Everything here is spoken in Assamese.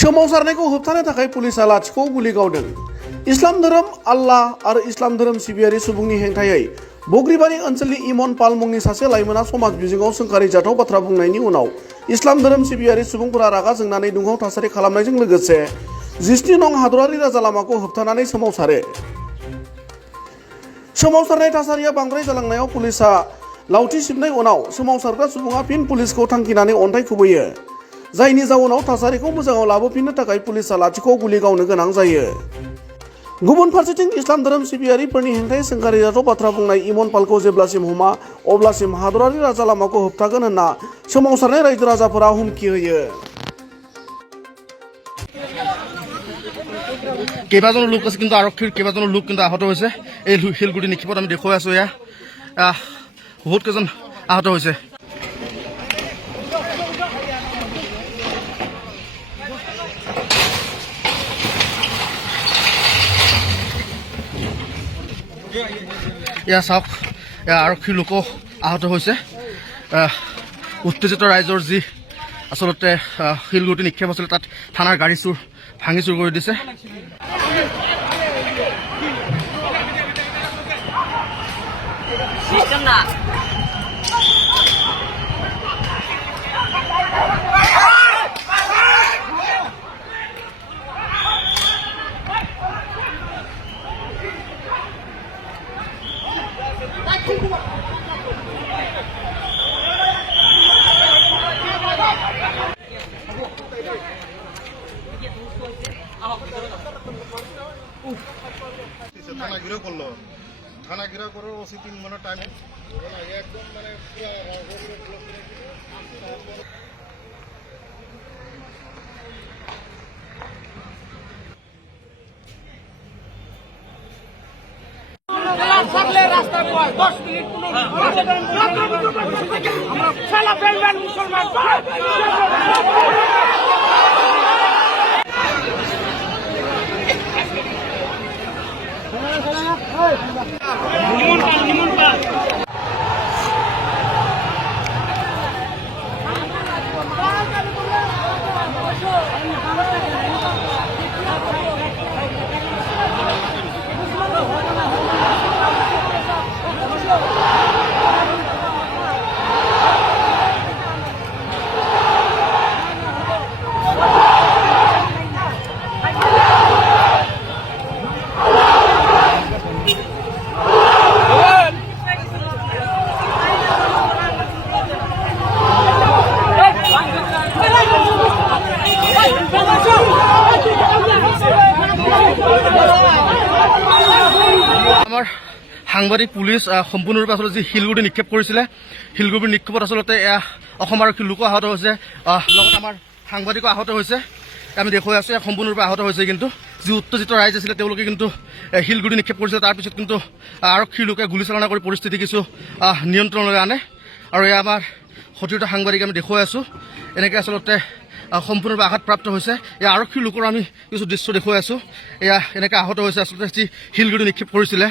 सोमावसारनायखौ होबथानो थाखाय पुलिसा लाथिख'आव गुलि गावदों। इस्लाम धोरोम आल्लाह आरो इस्लाम धोरोम सिबियारि सुबुंनि हेंथायै बग्रिबारि ओनसोलनि इमन पाल मुंनि सासे लाइमोना समाज बिजोङाव सोंखारिजाथाव बाथ्रा बुंनायनि उनाव इस्लाम धोरोम सिबियारि सुबुंफोरा रागा जोंनानै दुंहाव थासारि खालामनायजों लोगोसे 17 नं हादरारि राजा लामाखौ होबथानानै सोमावसारो। सोमावसारनाय थासारिया बांद्राय जालांनायाव पुलिसा लावथि सिबनाय उनाव सोमावसारग्रा सुबुङा फिन पुलिसखौ थांखिनानै अन्थाइ खुबैयो, जायनि जाउनाव थासारिखौ मोजाङाव लाबोफिननो थाखाय पुलिसा लाथिख'आव गुलि गावनो गोनां जायो। गुबुन फारसेथिं इस्लाम धोरोम सिबियारिफोरनि हेंथायै सोंखारिजाथाव बाथ्रा बुंनाय इमन पालखौ जेब्लासिम हमा अब्लासिम हादरारि राजा लामाखौ होबथागोन होनना सोमावसारनाय रायजो राजाफोरा हुमखि होयो। কেইবাজনো লোক আছে, কিন্তু আৰক্ষীৰ কেইবাজনো লোক কিন্তু আহত হৈছে। এই শিলগুটি নিক্ষেপত আমি দেখুৱাই আছো, এয়া বহুত কেইজন আহত হৈছে। এয়া চাওক, আৰক্ষীৰ লোকো আহত হৈছে। উত্তেজিত ৰাইজৰ যি আচলতে শিলগুটি নিক্ষেপ আছিলে, তাত থানাৰ গাড়ী ভাঙি চুৰ কৰি দিছে। থানা ঘিরেও করলো, থানা ঘিরেও করে ওসি 3 ঘন্টা টাইম একদম মানে রাস্তার পর 10 মিনিট 15 মিনিট মুসলমান আমাৰ সাংবাদিক পুলিচ সম্পূৰ্ণৰূপে আচলতে যি শিলগুটি নিক্ষেপ কৰিছিলে, শিলগুটি নিক্ষেপত আচলতে অসম আৰক্ষীৰ লোকো আহত হৈছে, লগত আমাৰ সাংবাদিকো আহত হৈছে। আমি দেখুৱাই আছোঁ সম্পূৰ্ণৰূপে আহত হৈছে। কিন্তু যি উত্তেজিত ৰাইজ আছিলে তেওঁলোকে কিন্তু শিলগুটি নিক্ষেপ কৰিছিলে, তাৰপিছত কিন্তু আৰক্ষীৰ লোকে গুলীচালনা কৰি পৰিস্থিতি কিছু নিয়ন্ত্ৰণলৈ আনে। আৰু এয়া আমাৰ সতীৰ্থ সাংবাদিক আমি দেখুৱাই আছোঁ, এনেকৈ আচলতে সম্পূৰ্ণৰূপে আঘাতপ্ৰাপ্ত হৈছে। এয়া আৰক্ষীৰ লোকৰ আমি কিছু দৃশ্য দেখুৱাই আছোঁ। এয়া এনেকৈ আহত হৈছে আচলতে যি শিলগুটি নিক্ষেপ কৰিছিলে।